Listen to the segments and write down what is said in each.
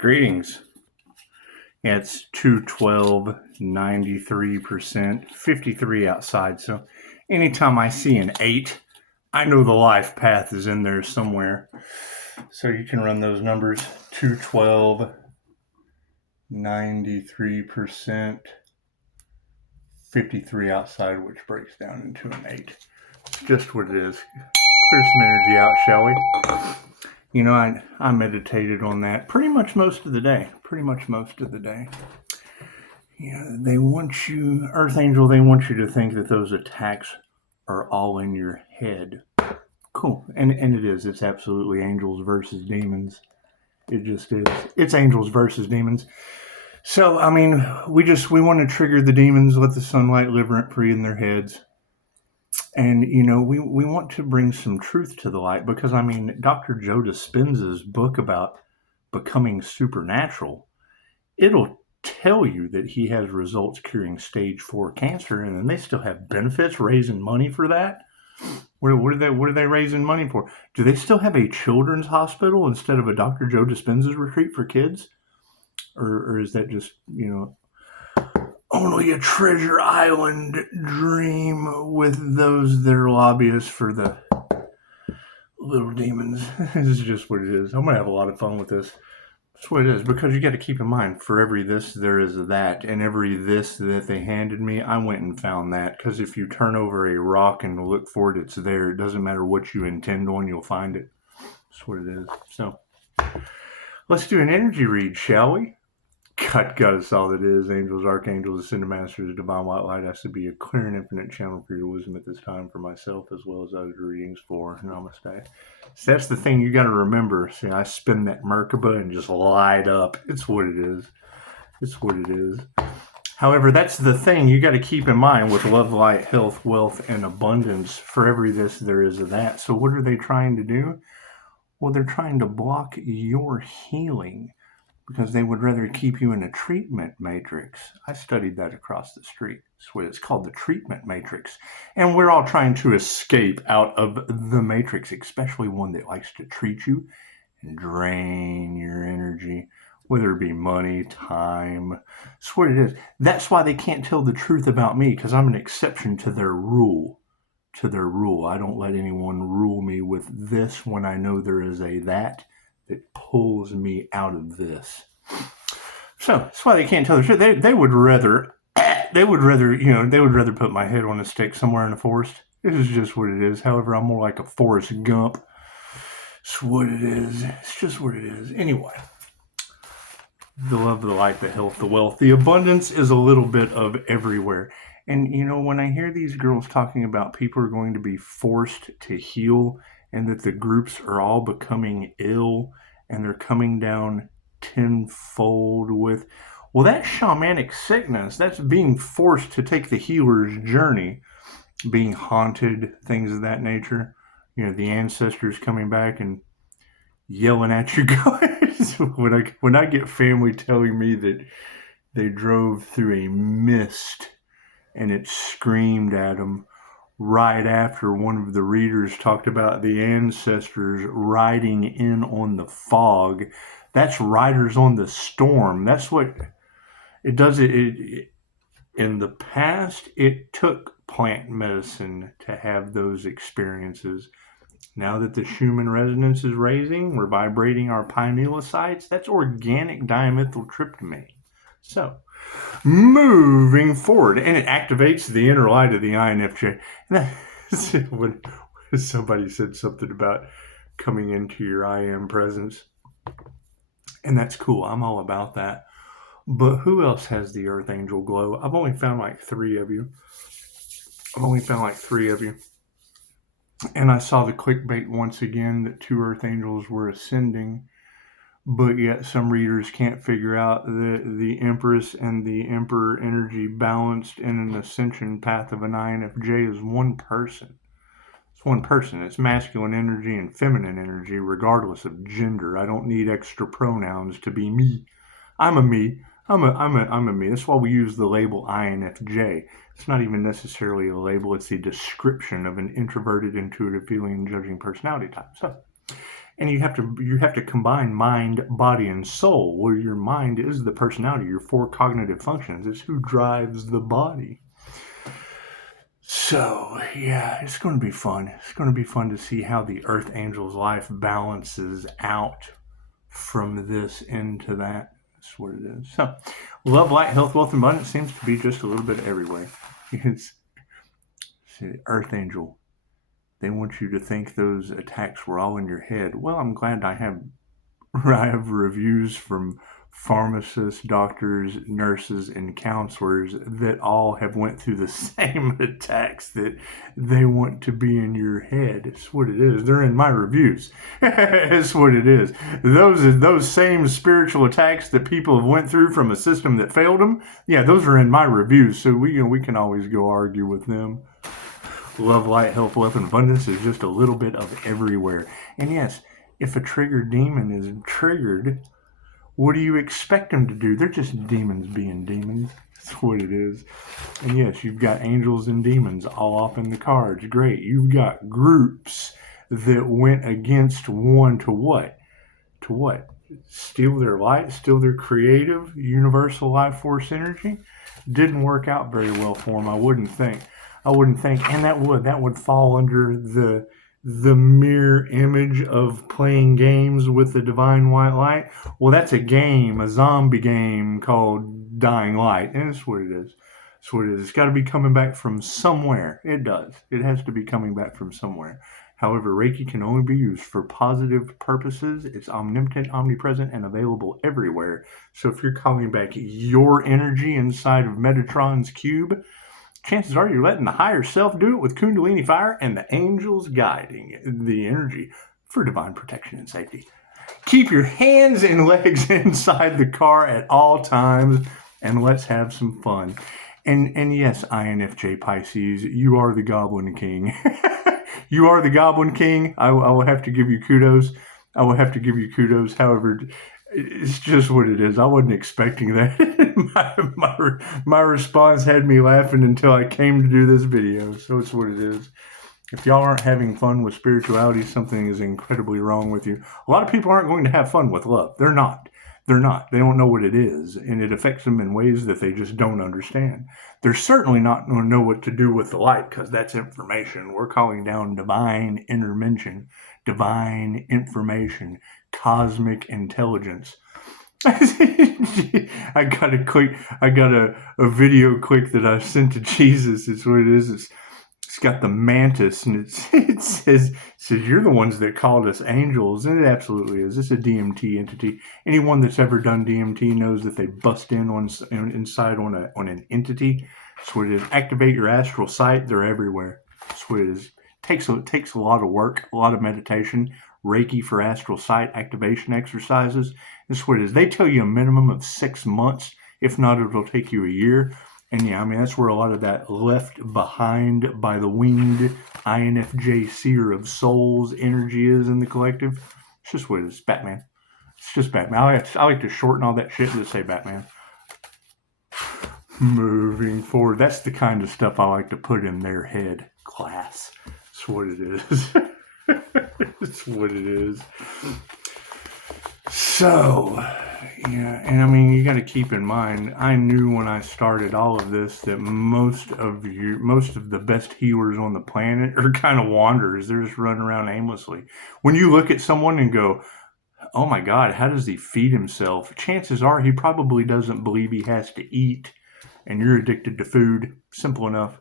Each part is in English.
Greetings. Yeah, it's 212, 93%, 53 outside. So anytime I see an 8, I know the life path is in there somewhere. So you can run those numbers: 212, 93%, 53 outside, which breaks down into an 8. It's just what it is. Clear some energy out, shall we? You know, I meditated on that pretty much most of the day. Yeah, they want you, Earth Angel, they want you to think that those attacks are all in your head. Cool. And it is. It's absolutely angels versus demons. It just is. It's angels versus demons. So, I mean, we want to trigger the demons, let the sunlight live rent free in their heads. And, you know, we want to bring some truth to the light because, I mean, Dr. Joe Dispenza's book about becoming supernatural, it'll tell you that he has results curing stage 4 cancer, and then they still have benefits raising money for that. What are they raising money for? Do they still have a children's hospital instead of a Dr. Joe Dispenza's retreat for kids? Or is that just, you know, only a Treasure Island dream with those that are lobbyists for the little demons? This is just what it is. I'm going to have a lot of fun with this. That's what it is, because you got to keep in mind, for every this, there is that, and every this that they handed me, I went and found that, because if you turn over a rock and look for it, it's there. It doesn't matter what you intend on, you'll find it. That's what it is. So, let's do an energy read, shall we? God is all that is. Angels, archangels, ascended masters, divine white light has to be a clear and infinite channel for your wisdom at this time for myself as well as other readings for Namaste. So that's the thing you got to remember. See, I spin that Merkaba and just light up. It's what it is. It's what it is. However, that's the thing you got to keep in mind with love, light, health, wealth, and abundance. For every this, there is a that. So what are they trying to do? Well, they're trying to block your healing, because they would rather keep you in a treatment matrix. I studied that across the street. That's what it's called, the treatment matrix. And we're all trying to escape out of the matrix, especially one that likes to treat you and drain your energy, whether it be money, time. That's what it is. That's why they can't tell the truth about me, because I'm an exception to their rule. I don't let anyone rule me with this when I know there is a that pulls me out of this. So that's why they can't tell the truth. They would rather put my head on a stick somewhere in the forest. This is just what it is. However, I'm more like a Forrest Gump. It's what it is. It's just what it is. Anyway, the love, the light, the health, the wealth, the abundance is a little bit of everywhere. And, you know, when I hear these girls talking about people are going to be forced to heal and that the groups are all becoming ill and they're coming down tenfold with, well, that's shamanic sickness. That's being forced to take the healer's journey, being haunted, things of that nature. You know, the ancestors coming back and yelling at you guys. When I get family telling me that they drove through a mist and it screamed at them right after one of the readers talked about the ancestors riding in on the fog. That's riders on the storm. That's what it does. In the past, it took plant medicine to have those experiences. Now that the Schumann resonance is raising, we're vibrating our pineal sites. That's organic dimethyltryptamine. So, moving forward, and it activates the inner light of the INFJ. When somebody said something about coming into your I am presence, and that's cool. I'm all about that. But who else has the Earth Angel glow? I've only found like 3 of you. And I saw the clickbait once again that 2 Earth Angels were ascending. But yet some readers can't figure out that the Empress and the Emperor energy balanced in an ascension path of an INFJ is one person. It's one person. It's masculine energy and feminine energy, regardless of gender. I don't need extra pronouns to be me. I'm a me. I'm a me. That's why we use the label INFJ. It's not even necessarily a label. It's a description of an introverted, intuitive, feeling, and judging personality type. So, And you have to combine mind, body, and soul, where your mind is the personality, your four cognitive functions. It's who drives the body. So, yeah, it's going to be fun. It's going to be fun to see how the Earth Angel's life balances out from this into that. That's what it is. So, love, light, health, wealth, and abundance seems to be just a little bit everywhere. It's, see, Earth Angel, they want you to think those attacks were all in your head. Well, I'm glad I have reviews from pharmacists, doctors, nurses, and counselors that all have went through the same attacks that they want to be in your head. It's what it is. They're in my reviews. It's what it is. Those same spiritual attacks that people have went through from a system that failed them, yeah, those are in my reviews. So we can always go argue with them. Love, light, health, wealth, and abundance is just a little bit of everywhere. And yes, if a triggered demon is triggered, what do you expect them to do? They're just demons being demons. That's what it is. And yes, you've got angels and demons all off in the cards. Great. You've got groups that went against one to what? To what? Steal their light, steal their creative, universal life force energy? Didn't work out very well for them, I wouldn't think. And that would fall under the mere image of playing games with the divine white light. Well, that's a game, a zombie game called Dying Light, and that's what it is. That's what it is. It's got to be coming back from somewhere. It does. It has to be coming back from somewhere. However, Reiki can only be used for positive purposes. It's omnipotent, omnipresent, and available everywhere. So if you're calling back your energy inside of Metatron's cube, chances are you're letting the higher self do it with Kundalini fire and the angels guiding the energy for divine protection and safety. Keep your hands and legs inside the car at all times, and let's have some fun. And yes, INFJ Pisces, you are the Goblin King. You are the Goblin King. I will have to give you kudos. However, it's just what it is. I wasn't expecting that. my response had me laughing until I came to do this video. So it's what it is. If y'all aren't having fun with spirituality, something is incredibly wrong with you. A lot of people aren't going to have fun with love. They're not. They don't know what it is, and it affects them in ways that they just don't understand. They're certainly not going to know what to do with the light, because that's information. We're calling down divine intervention, divine information, cosmic intelligence. I got a video clip that I sent to Jesus. It's what it is. It's got the mantis, and it says you're the ones that called us angels, and it absolutely is. It's a DMT entity. Anyone that's ever done DMT knows that they bust inside on an entity. That's what it is. Activate your astral sight. They're everywhere. That's what it is. It takes a lot of work, a lot of meditation. Reiki for astral sight activation exercises. That's what it is. They tell you a minimum of 6 months. If not, it'll take you a year. And yeah, I mean, that's where a lot of that left behind by the winged INFJ seer of souls energy is in the collective. It's just what it is. Batman. It's just Batman. I like to shorten all that shit and just say Batman. Moving forward. That's the kind of stuff I like to put in their head. Class. That's what it is. That's what it is. So, yeah, and I mean, you got to keep in mind, I knew when I started all of this that most of the best healers on the planet are kind of wanderers. They're just running around aimlessly. When you look at someone and go, oh my God, how does he feed himself? Chances are he probably doesn't believe he has to eat, and you're addicted to food. Simple enough.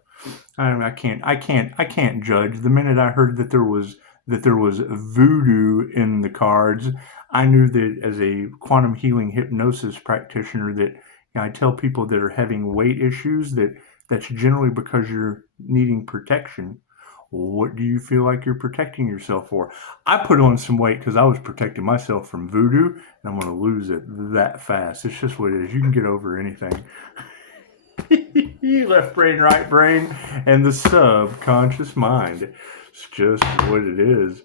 I can't judge. The minute I heard that there was voodoo in the cards, I knew that as a quantum healing hypnosis practitioner that I tell people that are having weight issues that's generally because you're needing protection. What do you feel like you're protecting yourself for? I put on some weight because I was protecting myself from voodoo, and I'm going to lose it that fast. It's just what it is. You can get over anything. Left brain, right brain, and the subconscious mind. It's just what it is.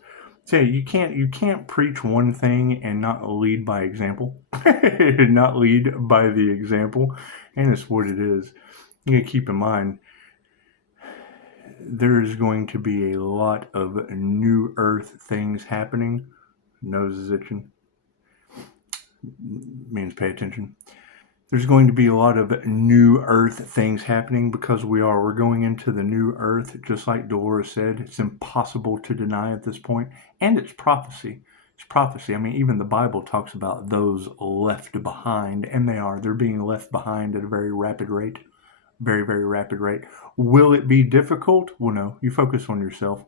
So you can't preach one thing and not lead by example. Not lead by the example. And it's what it is. You gotta keep in mind, there is going to be a lot of new earth things happening. Nose is itching. Means pay attention. There's going to be a lot of new earth things happening because we're going into the new earth, just like Dolores said. It's impossible to deny at this point, and it's prophecy. It's prophecy. I mean, even the Bible talks about those left behind, and they're being left behind at a very rapid rate. Very, very rapid rate. Will it be difficult? Well, no. You focus on yourself.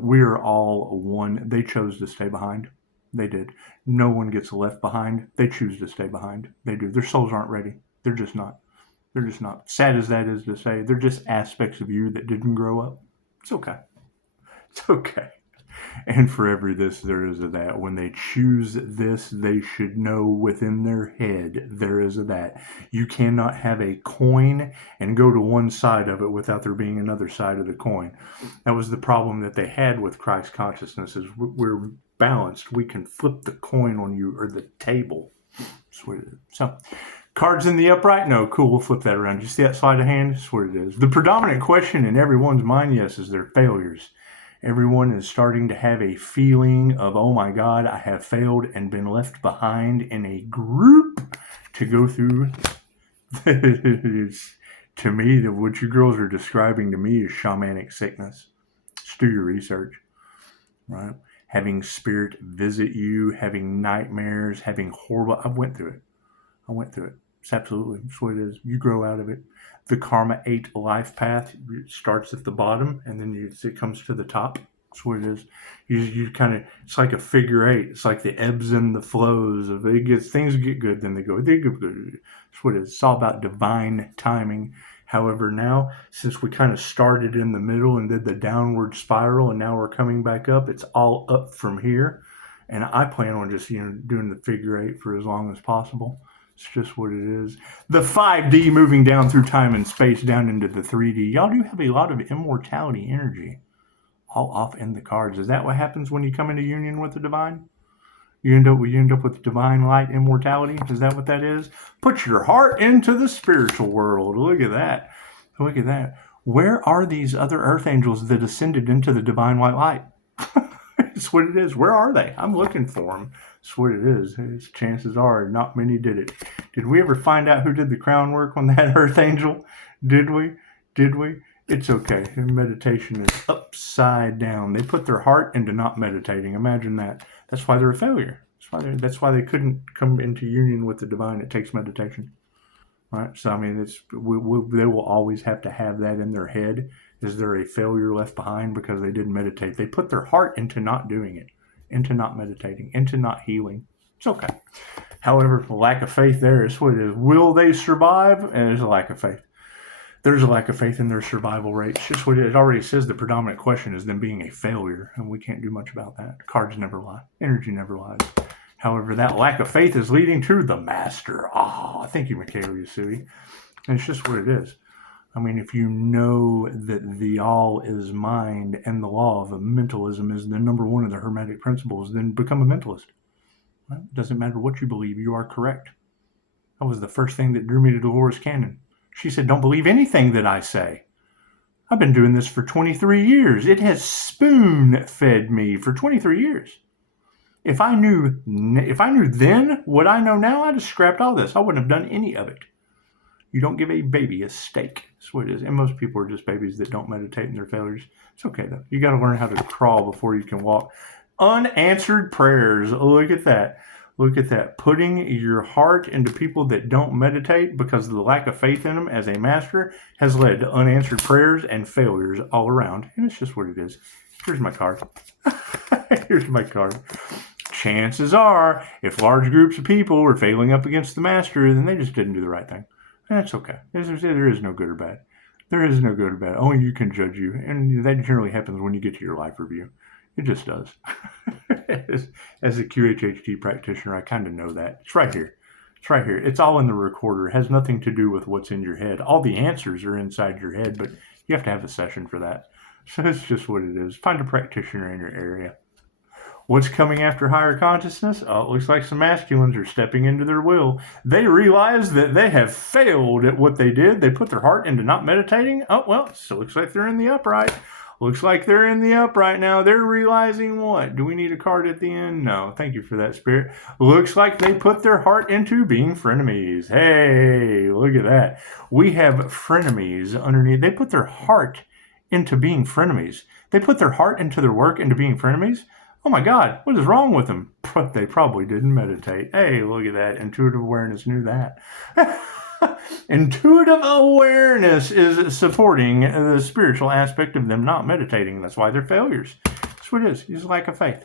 We are all one. They chose to stay behind. They did. No one gets left behind. They choose to stay behind. They do. Their souls aren't ready. They're just not. They're just not. Sad as that is to say, they're just aspects of you that didn't grow up. It's okay. It's okay. And for every this, there is a that. When they choose this, they should know within their head there is a that. You cannot have a coin and go to one side of it without there being another side of the coin. That was the problem that they had with Christ consciousness, is we're balanced. We can flip the coin on you, or the table. So, cards in the upright? No, cool, we'll flip that around. You see that sleight of hand? That's what it is. The predominant question in everyone's mind, yes, is their failures. Everyone is starting to have a feeling of, oh my God, I have failed and been left behind in a group to go through. To me, what you girls are describing to me is shamanic sickness. Just do your research, right? Having spirit visit you, having nightmares, having horrible. I went through it. It's absolutely, that's what it is. You grow out of it. The Karma 8 life path, it starts at the bottom and then it comes to the top. That's what it is. You kind of, it's like a figure 8. It's like the ebbs and the flows of things get good, then they go good. That's what it is. It's all about divine timing. However, now, since we kind of started in the middle and did the downward spiral and now we're coming back up, it's all up from here. And I plan on just, doing the figure 8 for as long as possible. It's just what it is. The 5D moving down through time and space down into the 3D. Y'all do have a lot of immortality energy all off in the cards. Is that what happens when you come into union with the divine? You end up with divine light immortality. Is that what that is? Put your heart into the spiritual world. Look at that. Look at that. Where are these other earth angels that ascended into the divine white light? That's what it is. Where are they? I'm looking for them. That's what it is. Chances are not many did it. Did we ever find out who did the crown work on that earth angel? Did we? It's okay. Meditation is upside down. They put their heart into not meditating. Imagine that. That's why they're a failure. That's why they couldn't come into union with the divine. It takes meditation. Right? So, I mean, they will always have to have that in their head. Is there a failure left behind because they didn't meditate? They put their heart into not doing it, into not meditating, into not healing. It's okay. However, the lack of faith there is what it is. Will they survive? And there's a lack of faith. There's a lack of faith in their survival rate. It's just what it already says. The predominant question is them being a failure, and we can't do much about that. Cards never lie. Energy never lies. However, that lack of faith is leading to the master. Thank you, Michaela Yasui. And it's just what it is. I mean, if you know that the all is mind and the law of mentalism is the number one of the Hermetic principles, then become a mentalist. Right? It doesn't matter what you believe, you are correct. That was the first thing that drew me to Dolores Cannon. She said, don't believe anything that I say. I've been doing this for 23 years. It has spoon-fed me for 23 years. If I knew then what I know now, I'd have scrapped all this. I wouldn't have done any of it. You don't give a baby a steak. That's what it is. And most people are just babies that don't meditate in their failures. It's okay, though. You got to learn how to crawl before you can walk. Unanswered prayers. Look at that. Look at that. Putting your heart into people that don't meditate because of the lack of faith in them as a master has led to unanswered prayers and failures all around. And it's just what it is. Here's my card. Here's my card. Chances are, if large groups of people are failing up against the master, then they just didn't do the right thing. That's okay. There is no good or bad. There is no good or bad. Only you can judge you. And that generally happens when you get to your life review. It just does. As a QHHT practitioner, I kind of know that. It's right here. It's right here. It's all in the recorder. It has nothing to do with what's in your head. All the answers are inside your head, but you have to have a session for that. So it's just what it is. Find a practitioner in your area. What's coming after higher consciousness? Oh, it looks like some masculines are stepping into their will. They realize that they have failed at what they did. They put their heart into not meditating. Oh, well, so it looks like they're in the upright. Looks like they're in the upright now. They're realizing what? Do we need a card at the end? No. Thank you for that, Spirit. Looks like they put their heart into being frenemies. Hey, look at that. We have frenemies underneath. They put their heart into being frenemies. They put their heart into their work into being frenemies. Oh my God, what is wrong with them? But they probably didn't meditate. Hey, look at that. Intuitive awareness knew that. Intuitive awareness is supporting the spiritual aspect of them not meditating. That's why they're failures. That's what it is. It's a lack of faith.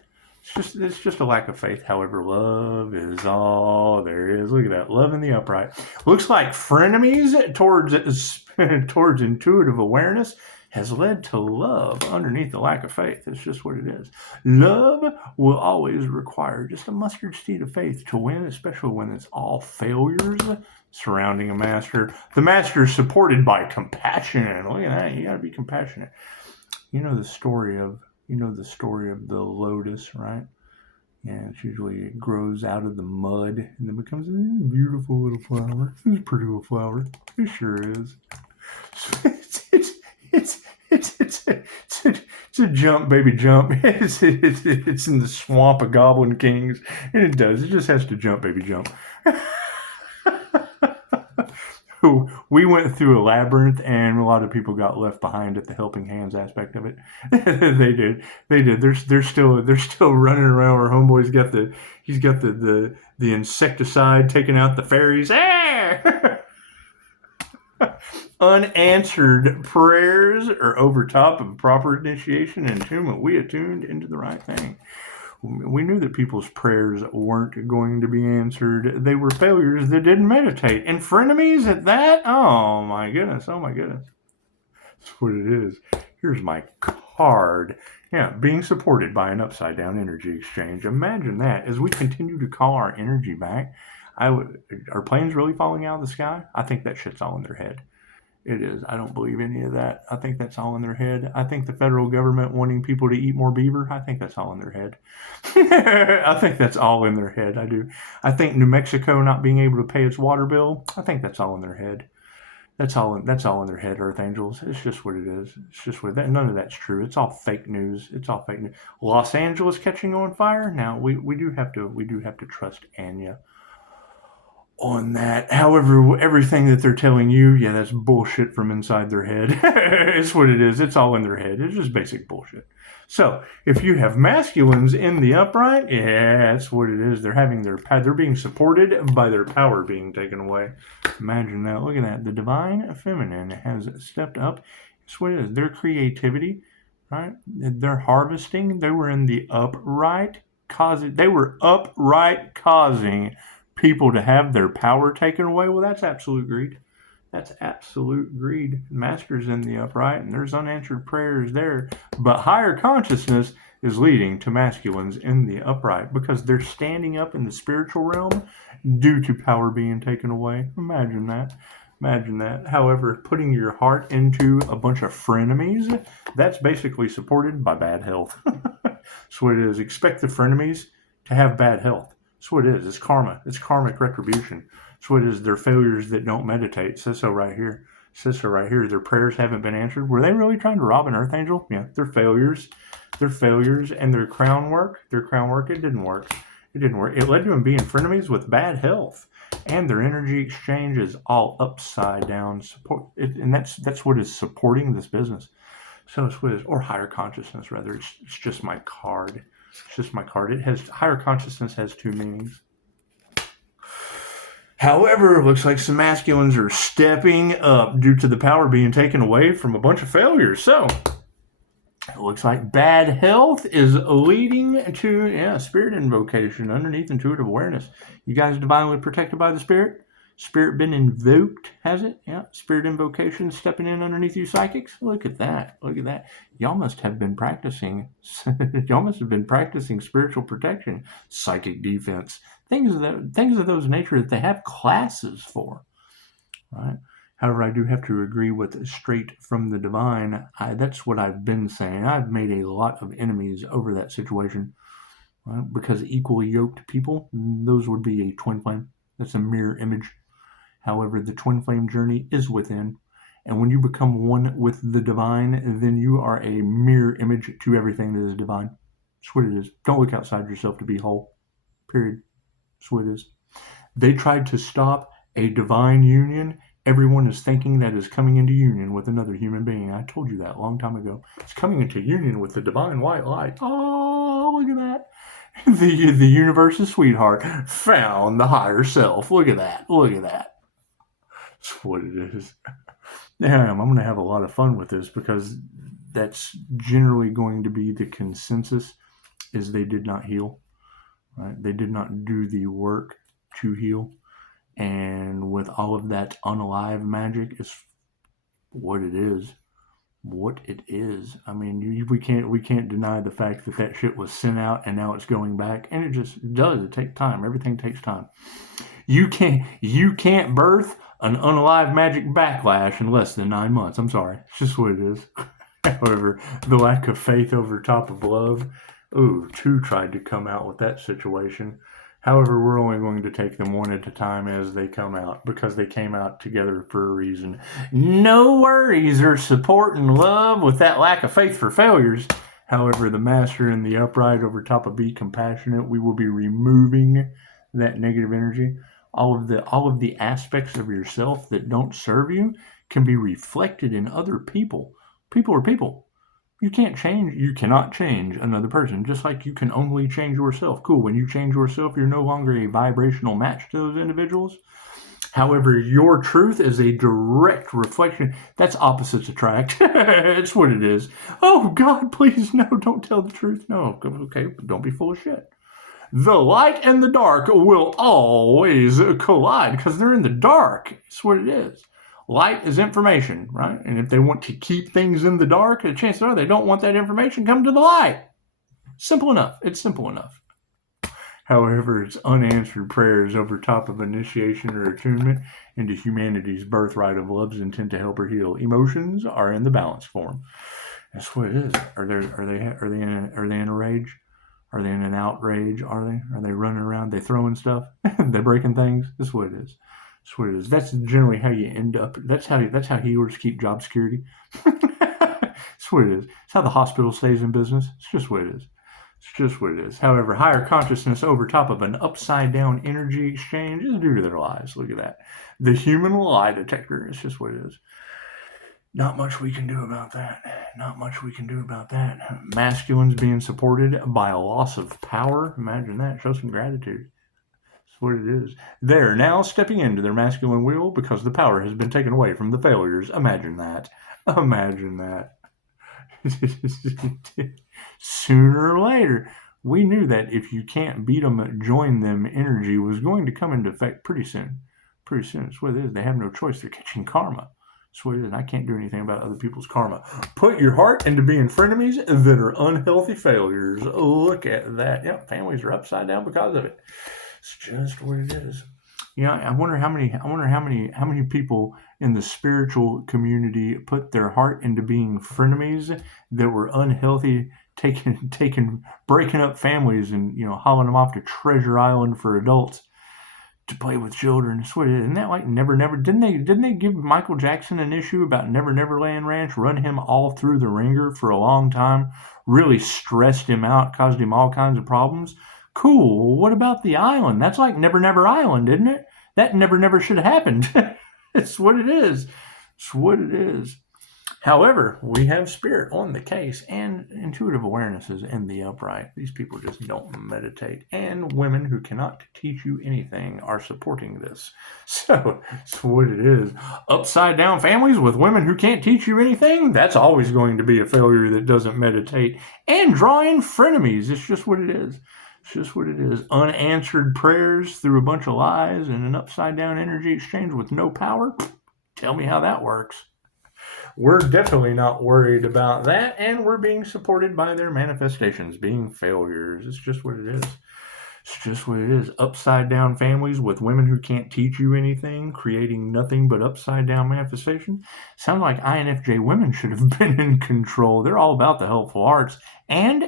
It's just a lack of faith. However, love is all there is. Look at that. Love in the upright. Looks like frenemies towards intuitive awareness has led to love underneath the lack of faith. It's just what it is. Love will always require just a mustard seed of faith to win, especially when it's all failures surrounding a master. The master is supported by compassion. Look at that. You got to be compassionate. You know the story of the lotus, right? And it's usually it grows out of the mud and then becomes a beautiful little flower. It's a pretty little flower. It sure is. It's a jump, baby, jump. It's in the swamp of Goblin Kings, and it does. It just has to jump, baby, jump. We went through a labyrinth, and a lot of people got left behind at the helping hands aspect of it. They did. They're still running around. Our homeboy's got the insecticide taking out the fairies. Unanswered prayers are over top of proper initiation and attunement. We attuned into the right thing. We knew that people's prayers weren't going to be answered. They were failures that didn't meditate. And frenemies at that? Oh my goodness. That's what it is. Here's my card. Yeah, being supported by an upside down energy exchange. Imagine that. As we continue to call our energy back, are planes really falling out of the sky? I think that shit's all in their head. It is. I don't believe any of that. I think that's all in their head. I think the federal government wanting people to eat more beaver, I think that's all in their head. I think that's all in their head. I do. I think New Mexico not being able to pay its water bill, I think that's all in their head. That's all in their head, Earth Angels. It's just what it is. It's just what that. None of that's true. It's all fake news. It's all fake news. Los Angeles catching on fire. Now we do have to trust Anya on that. However, everything that they're telling you, yeah, that's bullshit from inside their head. It's what it is. It's all in their head. It's just basic bullshit. So if you have masculines in the upright, yeah, that's what it is. They're being supported by their power being taken away. Imagine that. Look at that. The divine feminine has stepped up. That's what it is. Their creativity, right? They're harvesting. They were in the upright, causing people to have their power taken away. Well, that's absolute greed. That's absolute greed. Master's in the upright, and there's unanswered prayers there. But higher consciousness is leading to masculines in the upright because they're standing up in the spiritual realm due to power being taken away. Imagine that. However, putting your heart into a bunch of frenemies, that's basically supported by bad health. That's what it is. Expect the frenemies to have bad health. That's what it is. It's karma. It's karmic retribution. That's what it is. They're failures that don't meditate. It says so right here. Their prayers haven't been answered. Were they really trying to rob an Earth Angel? Yeah, they're failures. And their crown work, it didn't work. It led to them being frenemies with bad health. And their energy exchange is all upside down. And that's what is supporting this business. So it's what is, or higher consciousness rather. It's just my card. It has higher consciousness has two meanings. However, it looks like some masculines are stepping up due to the power being taken away from a bunch of failures. So it looks like bad health is leading to spirit invocation underneath intuitive awareness. You guys divinely protected by the spirit? Spirit been invoked, has it? Yeah, spirit invocation stepping in underneath you psychics. Look at that. Y'all must have been practicing. Y'all must have been practicing spiritual protection, psychic defense, things of those nature that they have classes for, right? However, I do have to agree with straight from the divine. That's what I've been saying. I've made a lot of enemies over that situation, right? Because equally yoked people, those would be a twin flame. That's a mirror image. However, the twin flame journey is within, And when you become one with the divine, then you are a mirror image to everything that is divine. That's what it is. Don't look outside yourself to be whole. Period. That's what it is. They tried to stop a divine union. Everyone is thinking that is coming into union with another human being. I told you that a long time ago. It's coming into union with the divine white light. Oh, look at that. The universe's sweetheart found the higher self. Look at that. Look at that. That's what it is. Yeah, I'm going to have a lot of fun with this because that's generally going to be the consensus is they did not heal. Right? They did not do the work to heal. And with all of that unalive magic is what it is. What it is. I mean, we can't deny the fact that that shit was sent out and now it's going back, and it just does. It takes time. Everything takes time. You can't birth an unalive magic backlash in less than 9 months. I'm sorry. It's just what it is. However, the lack of faith over top of love. Ooh, 2 tried to come out with that situation. However, we're only going to take them one at a time as they come out because they came out together for a reason. No worries or support and love with that lack of faith for failures. However, the master and the upright over top of be compassionate, we will be removing that negative energy. All of the aspects of yourself that don't serve you can be reflected in other people. People are people. You cannot change another person, just like you can only change yourself. Cool, when you change yourself, you're no longer a vibrational match to those individuals. However, your truth is a direct reflection. That's opposites attract. It's what it is. Oh, God, please, no, don't tell the truth. No, okay, don't be full of shit. The light and the dark will always collide because they're in the dark. It's what it is. Light is information, right? And if they want to keep things in the dark, the chances are they don't want that information coming to the light. Simple enough. It's simple enough. However, it's unanswered prayers over top of initiation or attunement into humanity's birthright of love's intent to help her heal. Emotions are in the balance form. That's what it is. Are they in a rage? Are they in an outrage? Are they running around? They throwing stuff? They breaking things? That's what it is. That's what it is. That's generally how you end up. That's how healers keep job security. That's what it is. It's how the hospital stays in business. It's just what it is. It's just what it is. However, higher consciousness over top of an upside down energy exchange is due to their lies. Look at that. The human lie detector. It's just what it is. Not much we can do about that. Not much we can do about that. Masculines being supported by a loss of power. Imagine that. Show some gratitude. That's what it is. They're now stepping into their masculine wheel because the power has been taken away from the failures. Imagine that. Imagine that. Sooner or later, we knew that if you can't beat them, join them energy was going to come into effect pretty soon. Pretty soon. That's what it is. They have no choice. They're catching karma. That's what it is. I can't do anything about other people's karma. Put your heart into being frenemies that are unhealthy failures. Look at that. Yep, families are upside down because of it. It's just what it is. You know, I wonder how many people in the spiritual community put their heart into being frenemies that were unhealthy, breaking up families and, you know, hauling them off to Treasure Island for adults to play with children. Isn't that like Never Never? Didn't they give Michael Jackson an issue about Never Never Land Ranch, run him all through the ringer for a long time, really stressed him out, caused him all kinds of problems? Cool. What about the island? That's like Never Never Island, isn't it? That never should have happened. It's what it is. It's what it is. However, we have spirit on the case and intuitive awarenesses in the upright. These people just don't meditate. And women who cannot teach you anything are supporting this. So, it's what it is. Upside down families with women who can't teach you anything, that's always going to be a failure that doesn't meditate. And draw in frenemies. It's just what it is. It's just what it is. Unanswered prayers through a bunch of lies and an upside down energy exchange with no power. Tell me how that works. We're definitely not worried about that, and we're being supported by their manifestations being failures. It's just what it is. It's just what it is. Upside down families with women who can't teach you anything, creating nothing but upside down manifestation. Sound like INFJ women should have been in control. They're all about the helpful arts, and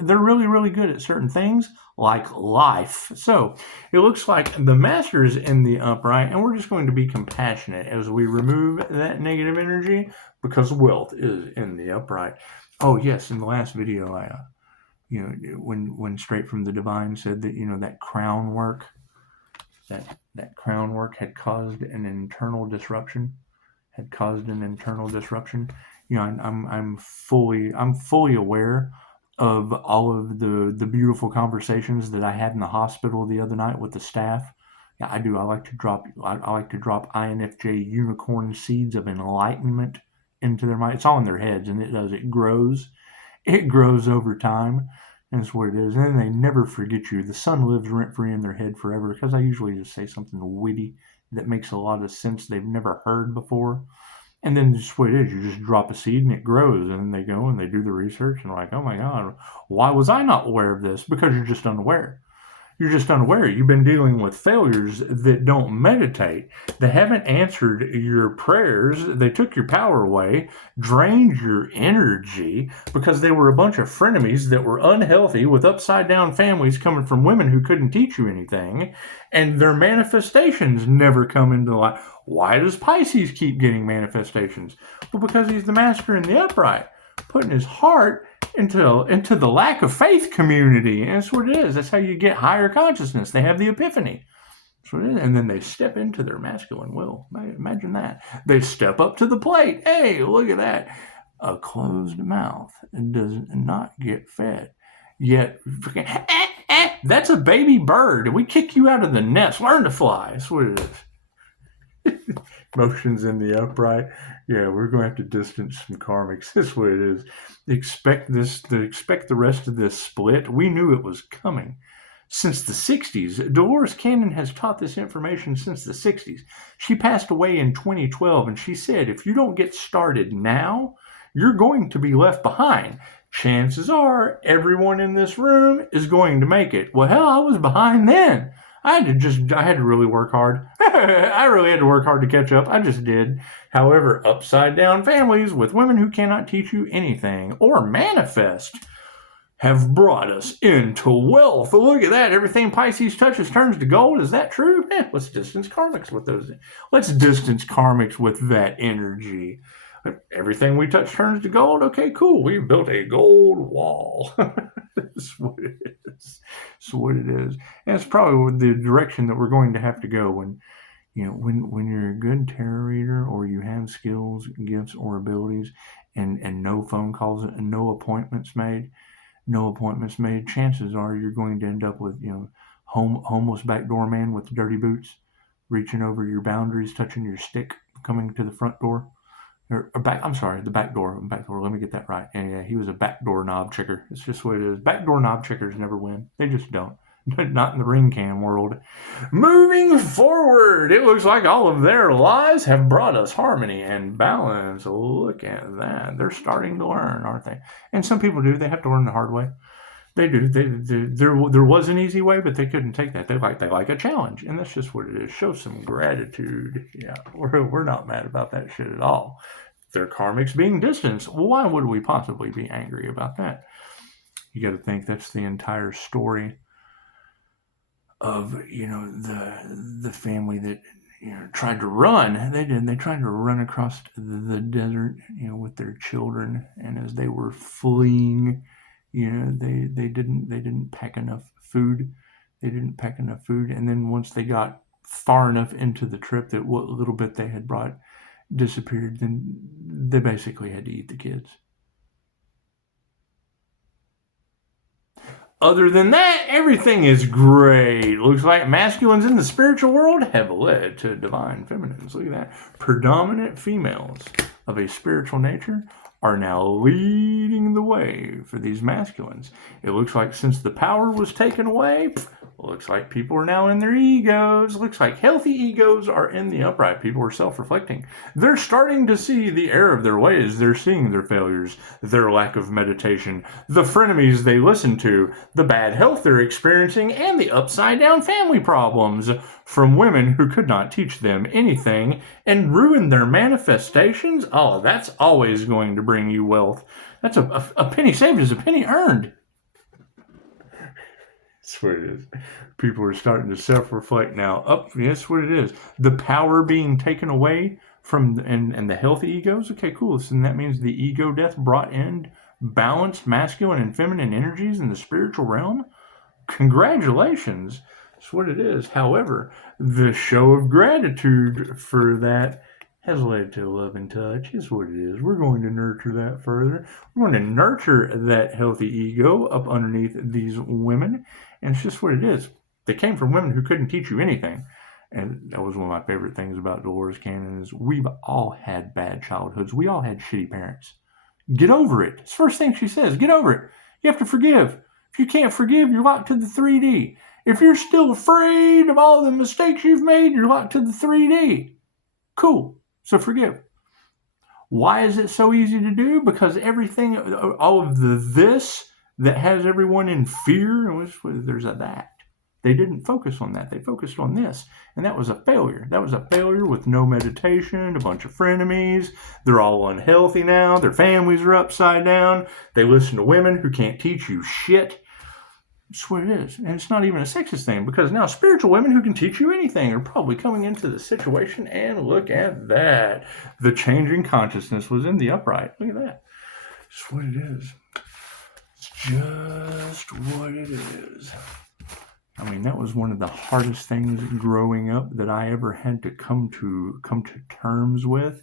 they're really, really good at certain things like life. So it looks like the master is in the upright, and we're just going to be compassionate as we remove that negative energy, because wealth is in the upright. Oh yes, in the last video I when Straight from the Divine said that that crown work had caused an internal disruption. I'm fully aware of all of the beautiful conversations that I had in the hospital the other night with the staff. Yeah, I do. I like to drop INFJ unicorn seeds of enlightenment into their mind. It's all in their heads, and it grows. It grows over time, and it's what it is. And then they never forget you. The sun lives rent-free in their head forever, because I usually just say something witty that makes a lot of sense they've never heard before. And then just what it is, you just drop a seed and it grows, and then they go and they do the research and like, oh my God, why was I not aware of this? Because you're just unaware. You're just unaware. You've been dealing with failures that don't meditate. They haven't answered your prayers. They took your power away, drained your energy, because they were a bunch of frenemies that were unhealthy, with upside down families coming from women who couldn't teach you anything, and their manifestations never come into light. Why does Pisces keep getting manifestations? Well, because he's the master in the upright, putting his heart into the lack of faith community. And that's what it is. That's how you get higher consciousness. They have the epiphany. That's what it is. And then they step into their masculine will. Imagine that. They step up to the plate. Hey, look at that. A closed mouth does not get fed. Yet, that's a baby bird. We kick you out of the nest. Learn to fly. That's what it is. Motions in the upright. Yeah, we're going to have to distance some karmics. That's what it is. Expect the rest of this split. We knew it was coming since the 60s. Dolores Cannon has taught this information since the 60s. She passed away in 2012, and she said, if you don't get started now, you're going to be left behind. Chances are everyone in this room is going to make it. Well, hell, I was behind then. I had to really work hard. I really had to work hard to catch up. I just did. However, upside down families with women who cannot teach you anything or manifest have brought us into wealth. Look at that. Everything Pisces touches turns to gold. Is that true? Let's distance karmics with those. Let's distance karmics with that energy. Everything we touch turns to gold. Okay, cool. We've built a gold wall. That's what it is. That's what it is. And it's probably the direction that we're going to have to go when you're a good tarot reader, or you have skills, gifts, or abilities, and no phone calls and no appointments made. Chances are you're going to end up with homeless backdoor man with dirty boots, reaching over your boundaries, touching your stick, coming to the front door. The back door. Let me get that right. Yeah, he was a backdoor knob checker. It's just what it is. Backdoor knob checkers never win. They just don't. Not in the ring cam world. Moving forward, it looks like all of their lies have brought us harmony and balance. Look at that. They're starting to learn, aren't they? And some people do. They have to learn the hard way. They do. There was an easy way, but they couldn't take that. They like a challenge, and that's just what it is. Show some gratitude. Yeah, we're not mad about that shit at all. Their karmics being distanced. Why would we possibly be angry about that? You got to think that's the entire story of the family that tried to run. They tried to run across the desert with their children, and as they were fleeing, they didn't pack enough food. And then once they got far enough into the trip that what little bit they had brought disappeared, then they basically had to eat the kids. Other than that, everything is great. Looks like masculines in the spiritual world have led to divine feminines. Look at that. Predominant females of a spiritual nature are now leading the way for these masculines. It looks like since the power was taken away, Looks like people are now in their egos. Looks like healthy egos are in the upright. People are self-reflecting. They're starting to see the error of their ways. They're seeing their failures, their lack of meditation, the frenemies they listen to, the bad health they're experiencing, and the upside-down family problems from women who could not teach them anything and ruin their manifestations. Oh, that's always going to bring you wealth. That's a penny saved is a penny earned. That's what it is. People are starting to self-reflect now. That's what it is. The power being taken away from and the healthy egos. Okay, cool. So that means the ego death brought in balanced masculine and feminine energies in the spiritual realm. Congratulations. That's what it is. However, the show of gratitude for that has led to love and touch, is what it is. We're going to nurture that further. We're going to nurture that healthy ego up underneath these women. And it's just what it is. They came from women who couldn't teach you anything. And that was one of my favorite things about Dolores Cannon is we've all had bad childhoods. We all had shitty parents. Get over it. It's the first thing she says. Get over it. You have to forgive. If you can't forgive, you're locked to the 3D. If you're still afraid of all the mistakes you've made, you're locked to the 3D. Cool. So forgive. Why is it so easy to do? Because everything, all of this that has everyone in fear, there's a that. They didn't focus on that. They focused on this. And that was a failure. That was a failure with no meditation, a bunch of frenemies. They're all unhealthy now. Their families are upside down. They listen to women who can't teach you shit. That's what it is. And it's not even a sexist thing, because now spiritual women who can teach you anything are probably coming into the situation. And look at that. The changing consciousness was in the upright. Look at that. That's what it is. It's just what it is. I mean, that was one of the hardest things growing up that I ever had to come to terms with,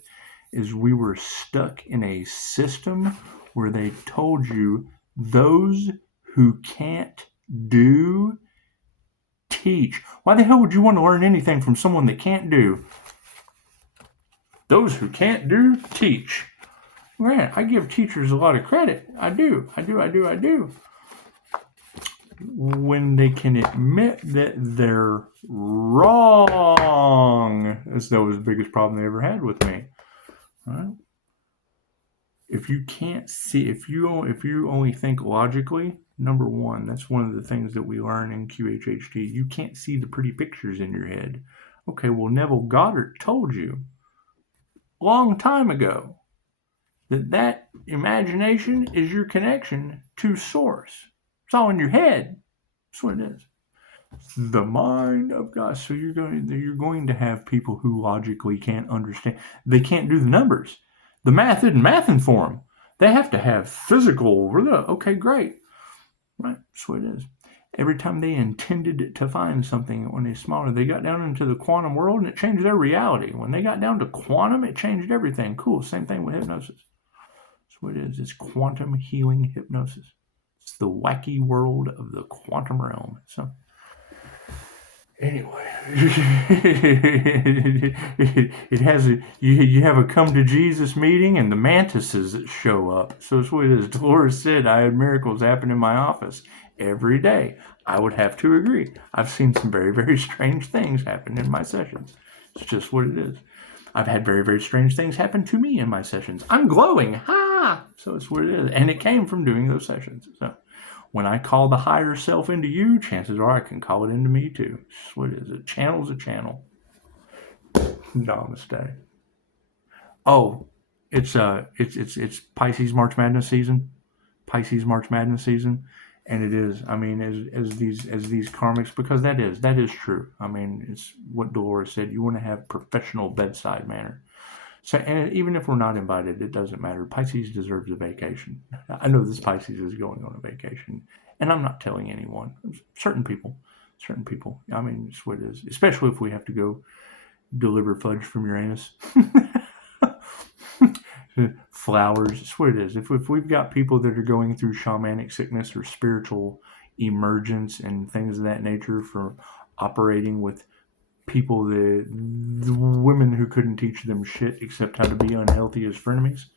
is we were stuck in a system where they told you those who can't do, teach. Why the hell would you want to learn anything from someone that can't do? Those who can't do, teach. Man, I give teachers a lot of credit. I do. When they can admit that they're wrong. That was the biggest problem they ever had with me. Right? If you can't see, if you only think logically, number one, that's one of the things that we learn in QHHT. You can't see the pretty pictures in your head. Okay, well, Neville Goddard told you a long time ago that imagination is your connection to source. It's all in your head. That's what it is. The mind of God. So you're going to have people who logically can't understand. They can't do the numbers. The math isn't mathing for them. They have to have physical. Okay, great. Right. That's what it is. Every time they intended to find something when they smaller, they got down into the quantum world and it changed their reality. When they got down to quantum, it changed everything. Cool. Same thing with hypnosis. That's what it is. It's quantum healing hypnosis. It's the wacky world of the quantum realm. So, anyway, it has you have a come to Jesus meeting and the mantises that show up. So it's what it is. Dolores said, I had miracles happen in my office every day. I would have to agree. I've seen some very, very strange things happen in my sessions. It's just what it is. I've had very, very strange things happen to me in my sessions. I'm glowing. Ha! So it's what it is. And it came from doing those sessions. So when I call the higher self into you, chances are I can call it into me too. It's what it is. A channel's a channel. Namaste. Oh, it's Pisces March Madness season. Pisces March Madness season. And it is, I mean, as these karmics, because that is true. I mean, it's what Dolores said. You want to have professional bedside manner. So, and even if we're not invited, it doesn't matter. Pisces deserves a vacation. I know this Pisces is going on a vacation, and I'm not telling anyone. Certain people. I mean, it's what it is. Especially if we have to go deliver fudge from Uranus. Flowers. It's what it is. If we've got people that are going through shamanic sickness or spiritual emergence and things of that nature, for operating with people, the women who couldn't teach them shit except how to be unhealthy as frenemies.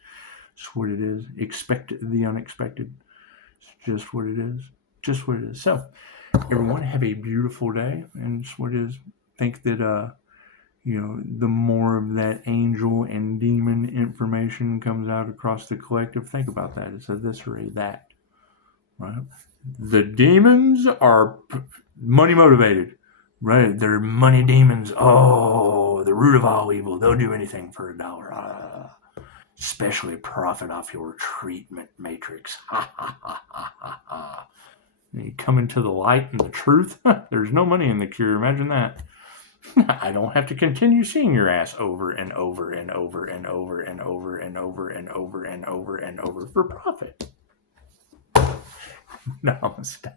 It's what it is. Expect the unexpected. It's just what it is. So Everyone have a beautiful day, and just what is think that the more of that angel and demon information comes out across the collective, think about that. It's a this or a that, right? The demons are money motivated, right? They're money demons. Oh, the root of all evil. They'll do anything for $1. Especially profit off your treatment matrix. Ha ha ha ha ha ha. You come into the light and the truth. There's no money in the cure. Imagine that. I don't have to continue seeing your ass over and over and over and over and over and over and over and over and over for profit. Namaste.